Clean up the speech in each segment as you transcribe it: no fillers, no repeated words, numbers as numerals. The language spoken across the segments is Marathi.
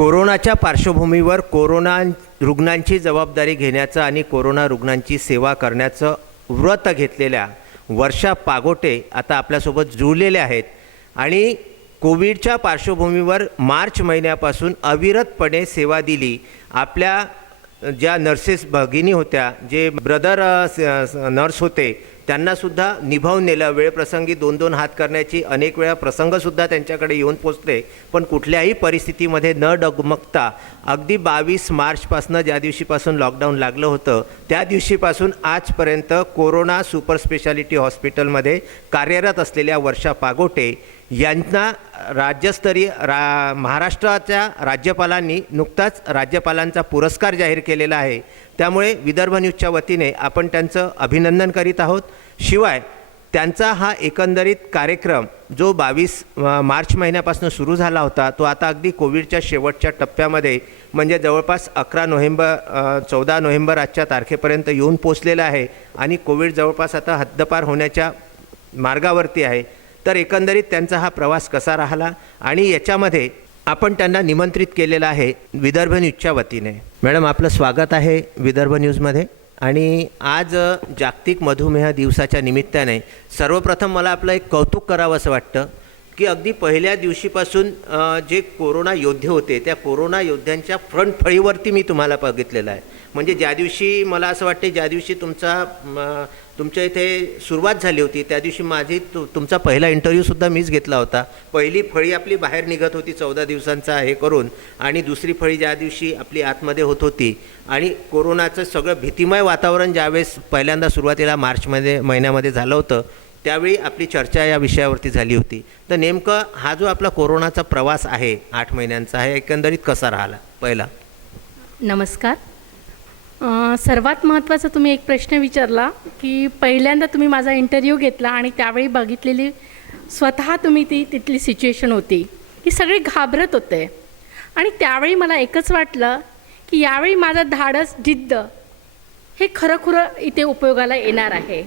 कोरोनाच्या पार्श्वभूमीवर कोरोना रुग्णांची जबाबदारी घेण्याचं आणि कोरोना रुग्णांची सेवा करण्याचं व्रत घेतलेल्या वर्षा पागोटे आता आपल्यासोबत जुळलेल्या आहेत आणि कोविडच्या पार्श्वभूमीवर मार्च महिन्यापासून अविरतपणे सेवा दिली. आपल्या ज्या नर्सेस भगिनी होत्या, जे ब्रदर नर्स होते, त्यांनासुद्धा निभावून नेलं. वेळप्रसंगी 2-2 हात करण्याची अनेक वेळा प्रसंगसुद्धा त्यांच्याकडे येऊन पोचले, पण कुठल्याही परिस्थितीमध्ये न डगमगता अगदी 22 मार्चपासून ज्या दिवशीपासून लॉकडाऊन लागलं होतं त्या दिवशीपासून आजपर्यंत कोरोना सुपर स्पेशालिटी हॉस्पिटलमध्ये कार्यरत असलेल्या वर्षा पागोटे यांना राज्यस्तरीय महाराष्ट्राच्या राज्यपालांनी नुकताच राज्यपालांचा पुरस्कार जाहीर केलेला आहे. त्यामुळे विदर्भ न्यूजच्या वतीने आपण त्यांचं अभिनंदन करीत आहोत. शिवाय त्यांचा हा एकंदरीत कार्यक्रम जो 22 मार्च महिन्यापासून सुरू झाला होता तो आता अगदी कोविडच्या शेवटच्या टप्प्यामध्ये म्हणजे जवळपास 14 नोव्हेंबर आजच्या तारखेपर्यंत येऊन पोचलेला आहे आणि कोविड जवळपास आता हद्दपार होण्याच्या मार्गावरती आहे. तर एकंदरीत त्यांचा हा प्रवास कसा राहिला आणि याच्यामध्ये आपण त्यांना निमंत्रित केलेलं आहे विदर्भ न्यूजच्या वतीने. मॅडम, आपलं स्वागत आहे विदर्भ न्यूजमध्ये. आणि आज जागतिक मधुमेह दिवसाच्या निमित्ताने सर्वप्रथम मला आपलं एक कौतुक करावं असं वाटतं की अगदी पहिल्या दिवशीपासून जे कोरोना योद्धे होते त्या कोरोना योद्ध्यांच्या फ्रंट फळीवरती मी तुम्हाला बघितलेलं आहे. म्हणजे ज्या दिवशी मला असं वाटते ज्या दिवशी तुमच्या इथे सुरुवात झाली होती त्या दिवशी तुमचा पहिला इंटरव्ह्यूसुद्धा मीच घेतला होता. पहिली फळी आपली बाहेर निघत होती 14 दिवसांचा हे करून आणि दुसरी फळी ज्या दिवशी आपली आतमध्ये होत होती आणि कोरोनाचं सगळं भीतिमय वातावरण ज्यावेळेस पहिल्यांदा सुरुवातीला महिन्यामध्ये झालं होतं त्यावेळी आपली चर्चा या विषयावरती झाली होती. तर नेमकं हा जो आपला कोरोनाचा प्रवास आहे 8 महिन्यांचा आहे एकंदरीत कसा राहिला पहिला? नमस्कार. सर्वात महत्त्वाचा तुम्ही एक प्रश्न विचारला की पहिल्यांदा तुम्ही माझा इंटरव्ह्यू घेतला आणि त्यावेळी बघितलेली स्वतः तुम्ही तिथली सिच्युएशन होती की सगळे घाबरत होते आणि त्यावेळी मला एकच वाटलं की यावेळी माझं धाडस जिद्द हे खरंखुरं इथे उपयोगाला येणार आहे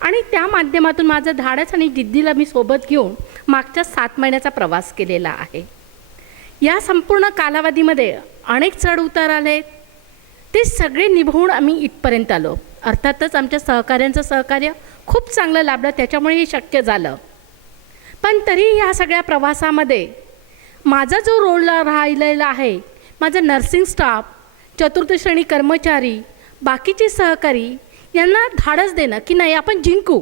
आणि त्या माध्यमातून माझं धाडस आणि जिद्दीला मी सोबत घेऊन मागच्या 7 महिन्याचा प्रवास केलेला आहे. या संपूर्ण कालावधीमध्ये अनेक चढ उतार आले, ते सगळे निभवून आम्ही इथपर्यंत आलो. अर्थातच आमच्या सहकाऱ्यांचं सहकार्य खूप चांगलं लाभलं, त्याच्यामुळे हे शक्य झालं. पण तरी ह्या सगळ्या प्रवासामध्ये माझा जो रोल राहिलेला आहे, माझा नर्सिंग स्टाफ, चतुर्थ श्रेणी कर्मचारी, बाकीचे सहकारी यांना धाडस देणं की नाही आपण जिंकू,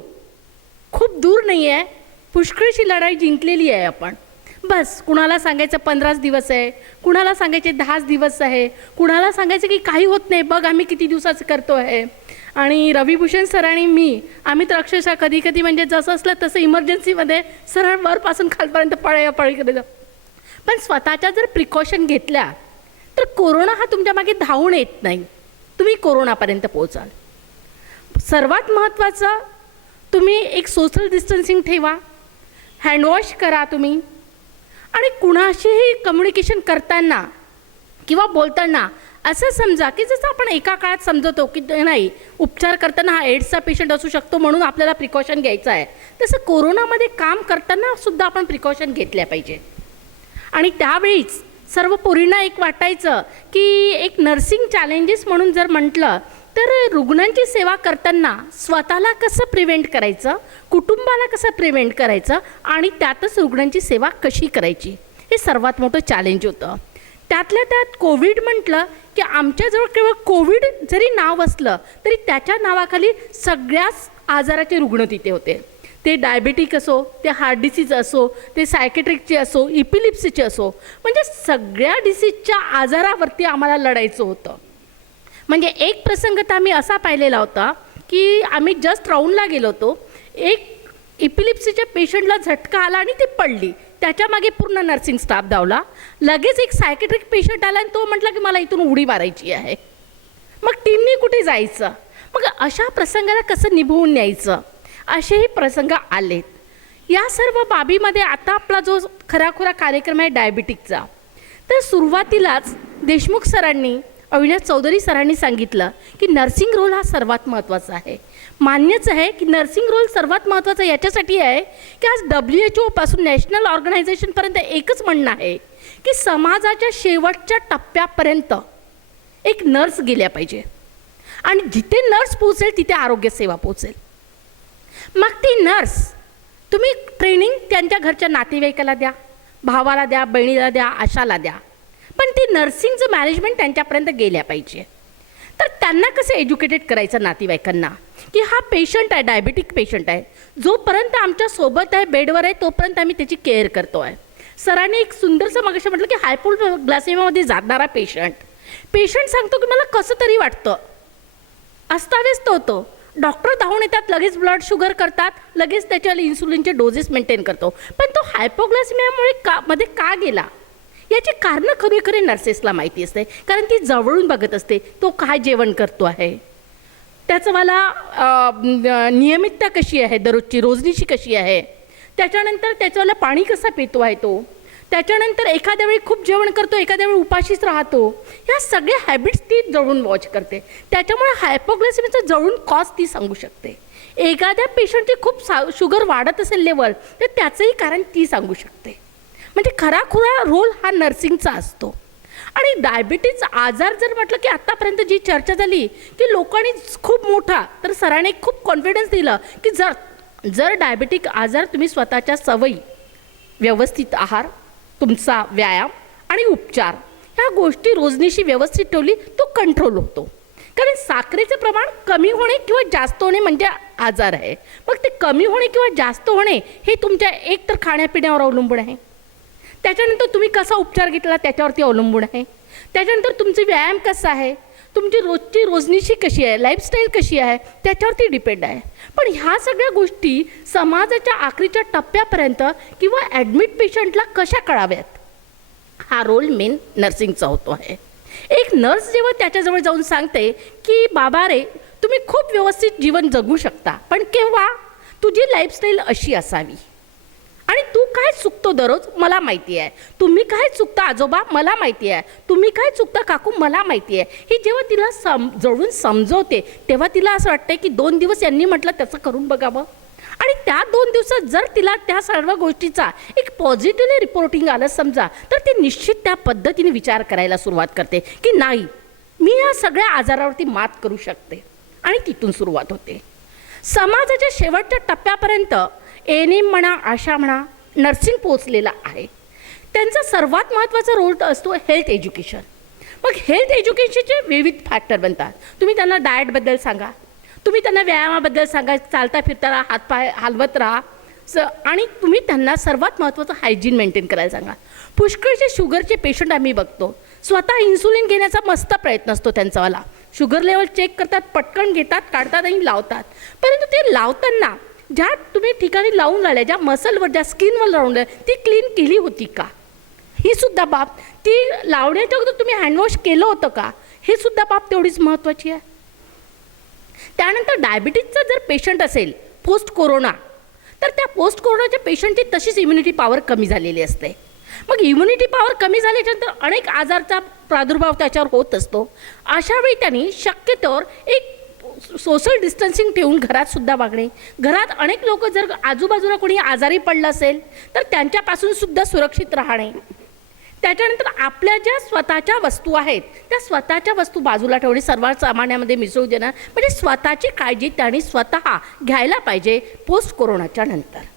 खूप दूर नाही आहे, पुष्कळशी लढाई जिंकलेली आहे आपण. बस कुणाला सांगायचं 15 दिवस आहे, कुणाला सांगायचे 10 दिवस आहे, कुणाला सांगायचं की काही होत नाही बघ आम्ही किती दिवसाचं करतो आहे. आणि रविभूषण सर आणि आम्ही तर अक्षरशः कधी कधी म्हणजे जसं असलं तसं इमर्जन्सीमध्ये सरळ वरपासून खालपर्यंत पळी करायचं. पण स्वतःच्या जर प्रिकॉशन घेतल्या तर कोरोना हा तुमच्या मागे धावून येत नाही, तुम्ही कोरोनापर्यंत पोहोचाल. सर्वात महत्त्वाचं तुम्ही एक सोशल डिस्टन्सिंग ठेवा, हँडवॉश करा तुम्ही आणि कुणाशीही कम्युनिकेशन करताना किंवा बोलताना असं समजा की जसं आपण एका काळात समजतो की नाही उपचार करताना हा एड्सचा पेशंट असू शकतो म्हणून आपल्याला प्रिकॉशन घ्यायचं आहे, तसं कोरोनामध्ये काम करताना सुद्धा आपण प्रिकॉशन घेतल्या पाहिजे. आणि त्यावेळीच सर्व पोरींना एक वाटायचं की एक नर्सिंग चॅलेंजेस म्हणून जर म्हटलं तर रुग्णांची सेवा करताना स्वतःला कसं प्रिव्हेंट करायचं, कुटुंबाला कसं प्रिव्हेंट करायचं आणि त्यातच रुग्णांची सेवा कशी करायची हे सर्वात मोठं चॅलेंज होतं. त्यातल्या त्यात कोविड म्हटलं की आमच्याजवळ केवळ कोविड जरी नाव असलं तरी त्याच्या नावाखाली सगळ्याच आजाराचे रुग्ण तिथे होते. ते डायबेटिक असो, ते हार्ट डिसीज असो, ते सायकेट्रिकचे असो, इपिलिप्सीचे असो, म्हणजे सगळ्या डिसीजच्या आजारावरती आम्हाला लढायचं होतं. म्हणजे एक प्रसंग तर आम्ही असा पाहिलेला होता की आम्ही जस्ट राऊंडला गेलो होतो, एक इपिलिप्सीच्या पेशंटला झटका आला आणि ती पडली, त्याच्या मागे पूर्ण नर्सिंग स्टाफ धावला. लगेच एक सायकेट्रिक पेशंट आला आणि तो म्हटला की मला इथून उडी मारायची आहे. मग टीमने कुठे जायचं, मग अशा प्रसंगाला कसं निभवून न्यायचं असेही प्रसंग आलेत. या सर्व बाबीमध्ये आता आपला जो खराखुरा कार्यक्रम आहे डायबिटिकचा, तर सुरुवातीलाच देशमुख सरांनी अविनाश चौधरी सरांनी सांगितलं की नर्सिंग रोल हा सर्वात महत्त्वाचा आहे. मान्यच आहे की नर्सिंग रोल सर्वात महत्त्वाचा याच्यासाठी आहे की आज WHO पासून नॅशनल ऑर्गनायझेशनपर्यंत एकच म्हणणं आहे की समाजाच्या शेवटच्या टप्प्यापर्यंत एक नर्स गेल्या पाहिजे आणि जिथे नर्स पोहोचेल तिथे आरोग्यसेवा पोहोचेल. मग ती नर्स तुम्ही ट्रेनिंग त्यांच्या घरच्या नातेवाईकाला द्या, भावाला द्या, बहिणीला द्या, आशाला द्या, पण ती नर्सिंगचं मॅनेजमेंट त्यांच्यापर्यंत गेल्या पाहिजे. तर त्यांना कसं एज्युकेटेड करायचं नातेवाईकांना की हा पेशंट आहे, डायबिटिक पेशंट आहे, जोपर्यंत आमच्या सोबत आहे, बेडवर आहे, तोपर्यंत आम्ही त्याची केअर करतो आहे. सरांनी एक सुंदरसं मगाशी म्हटलं की हायपोग्लायसेमियामध्ये जाणारा पेशंट सांगतो की मला कसं तरी वाटतं, अस्ताव्यस्त होतं. डॉक्टर धावून येतात, लगेच ब्लड शुगर करतात, लगेच त्याच्यावर इन्सुलिनचे डोजेस मेंटेन करतो. पण तो हायपोग्लायसेमियामुळे मध्ये का गेला याची कारणं खरी नर्सेसला माहिती असते, कारण ती जवळून बघत असते तो काय जेवण करतो आहे, त्याचं मला नियमितता कशी आहे, दररोजची रोजनीशी कशी आहे, त्याच्यानंतर त्याच्यावाला पाणी कसं पितो आहे तो, त्याच्यानंतर एखाद्या वेळी खूप जेवण करतो, एखाद्या वेळी उपाशीच राहतो. ह्या सगळ्या हॅबिट्स ती जवळून वॉच करते. त्याच्यामुळे हायपोग्लायसेमियाचं जवळून कॉज ती सांगू शकते. एखाद्या पेशंटची खूप शुगर वाढत असेल लेवल, तर त्याचंही कारण ती सांगू शकते. म्हणजे खरा रोल हा नर्सिंगचा असतो. आणि डायबिटीज आजार जर म्हटलं की आत्तापर्यंत जी चर्चा झाली की लोकांनी खूप मोठा, तर सरांनी खूप कॉन्फिडन्स दिलं की जर डायबिटिक आजार तुम्ही स्वतःच्या सवयी, व्यवस्थित आहार, तुमचा व्यायाम आणि उपचार ह्या गोष्टी रोजनीशी व्यवस्थित ठेवली तो कंट्रोल होतो. कारण साखरेचं प्रमाण कमी होणे किंवा जास्त होणे म्हणजे आजार आहे. मग ते कमी होणे किंवा जास्त होणे हे तुमच्या एकतर खाण्यापिण्यावर अवलंबून आहे, त्याच्यानंतर तुम्ही कसा उपचार घेतला त्याच्यावरती अवलंबून आहे, त्याच्यानंतर तुमचे व्यायाम कसा आहे, तुमची रोजनीशी कशी आहे, लाईफस्टाईल कशी आहे त्याच्यावरती डिपेंड आहे. पण ह्या सगळ्या गोष्टी समाजाच्या आखरीच्या टप्प्यापर्यंत किंवा ॲडमिट पेशंटला कशा कळाव्यात हा रोल मेन नर्सिंगचा होतो आहे. एक नर्स जेव्हा त्याच्याजवळ जाऊन सांगते की बाबा रे तुम्ही खूप व्यवस्थित जीवन जगू शकता, पण केव्हा तुझी लाईफस्टाईल अशी असावी आणि तू काय चुकतो दररोज मला माहिती आहे, तुम्ही काय चुकता आजोबा मला माहिती आहे, तुम्ही काय चुकता काकू मला माहिती आहे. ही जेव्हा तिला जवळून समजवते तेव्हा तिला असं वाटतं की 2 दिवस यांनी म्हटलं त्याचं करून बघावं. आणि त्या 2 दिवसात जर तिला त्या सर्व गोष्टीचा एक पॉझिटिव्हली रिपोर्टिंग आलं समजा, तर ती निश्चित त्या पद्धतीने विचार करायला सुरुवात करते की नाही मी या सगळ्या आजारावरती मात करू शकते, आणि तिथून सुरुवात होते. समाजाच्या शेवटच्या टप्प्यापर्यंत एएनएम म्हणा, आशा म्हणा, नर्सिंग पोचलेला आहे. त्यांचा सर्वात महत्त्वाचा रोल असतो हेल्थ एज्युकेशन. मग हेल्थ एज्युकेशनचे विविध फॅक्टर बनतात. तुम्ही त्यांना डाएटबद्दल सांगा, तुम्ही त्यांना व्यायामाबद्दल सांगा, चालता फिरता हातपाय हलवत राहा, आणि तुम्ही त्यांना सर्वात महत्त्वाचं हायजीन मेंटेन करायला सांगा. पुष्कळचे शुगरचे पेशंट आम्ही बघतो, स्वतः इन्सुलिन घेण्याचा मस्त प्रयत्न असतो त्यांचावाला. शुगर लेवल चेक करतात, पटकन घेतात, काढतात आणि लावतात. परंतु ते लावताना ज्या तुम्ही ठिकाणी लावून लावल्या, ज्या मसलवर, ज्या स्किनवर लावून ती क्लीन केली होती का, ही सुद्धा बाब, ती लावण्याच्या अगोदर तुम्ही हँडवॉश केलं होतं का, हे सुद्धा बाब तेवढीच महत्त्वाची आहे. त्यानंतर डायबिटीजचा जर पेशंट असेल पोस्ट कोरोना, तर त्या पोस्ट कोरोनाच्या पेशंटची तशीच इम्युनिटी पॉवर कमी झालेली असते. मग इम्युनिटी पॉवर कमी झाल्याच्यानंतर अनेक आजारचा प्रादुर्भाव त्याच्यावर होत असतो. अशावेळी त्यांनी शक्यतोवर एक सोशल डिस्टन्सिंग ठेवून घरात सुद्धा वागणे, घरात अनेक लोक जर आजूबाजूला कोणी आजारी पडलं असेल तर त्यांच्यापासून सुद्धा सुरक्षित राहणे. त्याच्यानंतर आपल्या ज्या स्वतःच्या वस्तू आहेत त्या स्वतःच्या वस्तू बाजूला ठेवणे, सर्वसामान्यामध्ये मिसळू देणं, म्हणजे स्वतःची काळजी त्यांनी स्वतः घ्यायला पाहिजे पोस्ट कोरोनाच्या नंतर.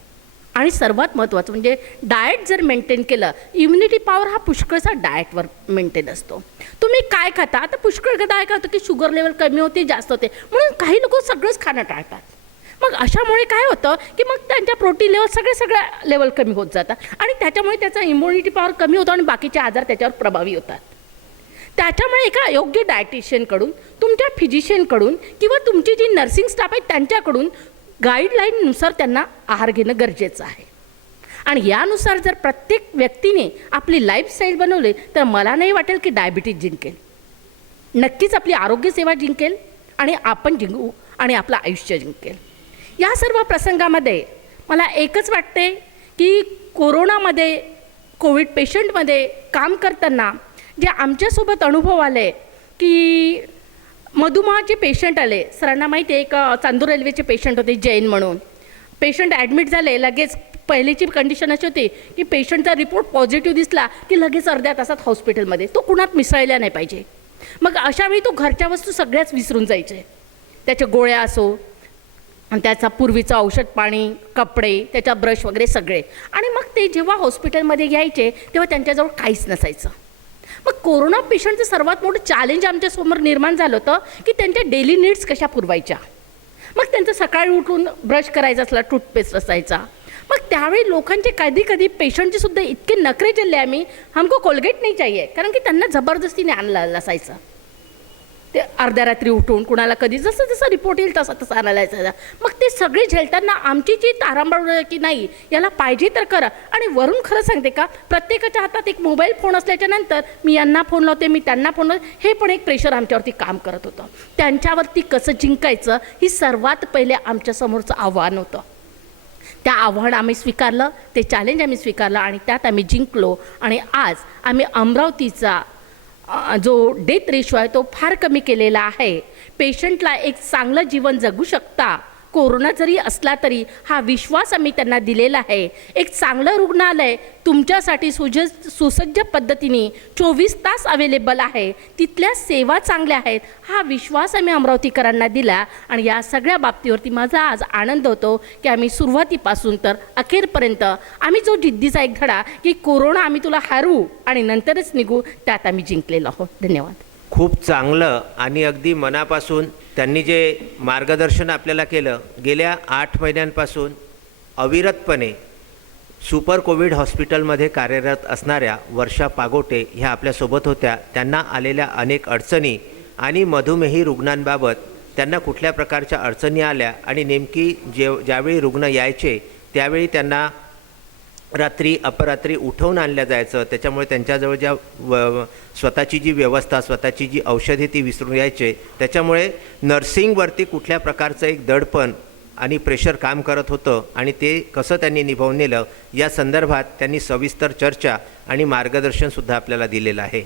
आणि सर्वात महत्त्वाचं म्हणजे डाएट जर मेंटेन केलं, इम्युनिटी पॉवर हा पुष्कळचा डाएटवर मेंटेन असतो. तुम्ही काय खाता, आता पुष्कळ काय होतं की शुगर लेवल कमी होते, जास्त होते, म्हणून काही लोक सगळंच खाणं टाळतात. मग अशामुळे काय होतं की मग त्यांच्या प्रोटीन लेवल सगळ्या लेवल कमी होत जातात, आणि त्याच्यामुळे त्याचा इम्युनिटी पॉवर कमी होतो आणि बाकीचे आजार त्याच्यावर प्रभावी होतात. त्याच्यामुळे एका योग्य डायटिशियनकडून, तुमच्या फिजिशियनकडून किंवा तुमची जी नर्सिंग स्टाफ आहे त्यांच्याकडून गाईडलाईननुसार त्यांना आहार घेणं गरजेचं आहे. आणि यानुसार जर प्रत्येक व्यक्तीने आपली लाईफस्टाईल बनवली तर मला नाही वाटेल की डायबिटीज जिंकेल, नक्कीच आपली आरोग्यसेवा जिंकेल आणि आपण जिंकू आणि आपलं आयुष्य जिंकेल. या सर्व प्रसंगामध्ये मला एकच वाटते की कोरोनामध्ये, कोविड पेशंटमध्ये काम करताना जे आमच्यासोबत अनुभव आले की मधुमेहाचे पेशंट आले. सरांना माहिती आहे, एक चांदूर रेल्वेचे पेशंट होते जैन म्हणून. पेशंट ॲडमिट झाले, लगेच पहिलीची कंडिशन अशी होती की पेशंटचा रिपोर्ट पॉझिटिव्ह दिसला की लगेच अर्ध्या तासात हॉस्पिटलमध्ये. तो कुणात मिसळला नाही पाहिजे. मग अशावेळी तो घरच्या वस्तू सगळ्याच विसरून जायचे. त्याच्या गोळ्या असो, आणि त्याचा पूर्वीचं औषध पाणी, कपडे, त्याचा ब्रश वगैरे सगळे. आणि मग ते जेव्हा हॉस्पिटलमध्ये यायचे तेव्हा त्यांच्याजवळ काहीच नसायचं. मग कोरोना पेशंटचं सर्वात मोठं चॅलेंज आमच्यासमोर निर्माण झालं होतं की त्यांच्या डेली नीड्स कशा पुरवायच्या. मग त्यांचं सकाळी उठून ब्रश करायचा असला, टूथपेस्ट असायचा. मग त्यावेळी लोकांचे कधी कधी पेशंटचे सुद्धा इतके नखरे चलले आम्ही, हमको कोलगेट नाही चाहिए, कारण की त्यांना जबरदस्तीने आणलं असायचं. ते अर्ध्या रात्री उठून कुणाला कधी जसं जसं रिपोर्ट येईल तसा तसा आणायला जायचा. मग ते सगळे झेलताना आमची जी तारांबळ की नाही याला पाहिजे तर करा. आणि वरून खरं सांगते का, प्रत्येकाच्या हातात एक मोबाईल फोन असल्याच्या नंतर मी यांना फोन लावते, मी त्यांना फोन लावते, हे पण एक प्रेशर आमच्यावरती काम करत होतं. त्यांच्यावरती कसं जिंकायचं ही सर्वात पहिले आमच्यासमोरचं आव्हान होतं. त्या आव्हान आम्ही स्वीकारलं, ते चॅलेंज आम्ही स्वीकारलं आणि त्यात आम्ही जिंकलो. आणि आज आम्ही अमरावतीचा जो डेथ रेशो आहे तो फार कमी केलेला आहे. पेशंटला एक चांगलं जीवन जगू शकता, कोरोना जरी असला तरी हा विश्वास आम्ही त्यांना दिलेला आहे. एक चांगलं रुग्णालय तुमच्यासाठी सुसज्ज पद्धतीने 24 तास अवेलेबल आहे. तिथल्या सेवा चांगल्या आहेत हा विश्वास आम्ही अमरावतीकरांना दिला. आणि या सगळ्या बाबतीवरती माझा आज आनंद होतो की आम्ही सुरुवातीपासून तर अखेरपर्यंत आम्ही जो जिद्दीचा एक धडा की कोरोना आम्ही तुला हरवू आणि नंतरच निघू, त्यात आम्ही जिंकलेलो आहोत. धन्यवाद. खूप चांगलं आणि अगदी मनापासून त्यांनी जे मार्गदर्शन आपल्याला केलं, गेल्या 8 महिन्यांपासून अविरतपणे सुपर कोविड हॉस्पिटलमध्ये कार्यरत असणाऱ्या वर्षा पागोटे ह्या आपल्यासोबत होत्या. त्यांना आलेल्या अनेक अडचणी आणि मधुमेही रुग्णांबाबत त्यांना कुठल्या प्रकारच्या अडचणी आल्या आणि नेमकी ज्यावेळी रुग्ण यायचे त्यावेळी त्यांना रात्री अपरात्री उठवून आणल्या जायचं, त्याच्यामुळे त्यांच्याजवळ ज्या स्वतःची जी व्यवस्था, स्वतःची जी औषधे ती विसरून यायचे. त्याच्यामुळे नर्सिंगवरती कुठल्या प्रकारचं एक दडपण आणि प्रेशर काम करत होतं आणि ते कसं त्यांनी निभावून नेलं या संदर्भात त्यांनी सविस्तर चर्चा आणि मार्गदर्शनसुद्धा आपल्याला दिलेलं आहे.